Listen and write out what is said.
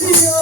yeah.